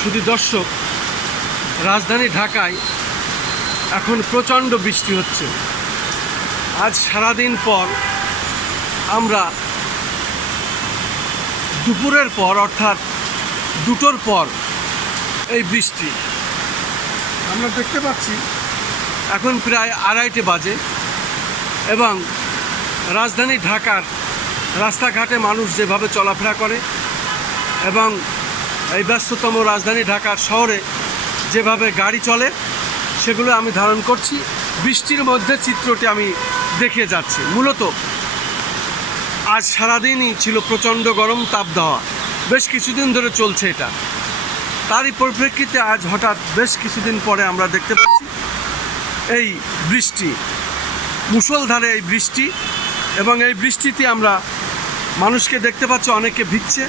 শুধু দর্শক, রাজধানী ঢাকায় এখন প্রচণ্ড বৃষ্টি হচ্ছে। আজ সারাদিন পর আমরা দুপুরের পর অর্থাৎ 2টোর পর এই বৃষ্টি আমরা দেখতে পাচ্ছি। এখন প্রায় 2:30 বাজে এবং রাজধানী ঢাকার রাস্তাঘাটে মানুষ যেভাবে চলাফেরা করে এবং এই ব্যস্ততম রাজধানী ঢাকার শহরে যেভাবে গাড়ি চলে সেগুলো আমি ধারণ করছি। বৃষ্টির মধ্যে চিত্রটি আমি দেখে যাচ্ছি। মূলত আজ সারাদিনই ছিল প্রচণ্ড গরম তাপদাহ, বেশ কিছুদিন ধরে চলছে এটা। তারই পরিপ্রেক্ষিতে আজ হঠাৎ বেশ কিছুদিন পরে আমরা দেখতে পাচ্ছি এই বৃষ্টি, মুষলধারে এই বৃষ্টি। এবং এই বৃষ্টিতে আমরা মানুষকে দেখতে পাচ্ছি, অনেকে ভিজছে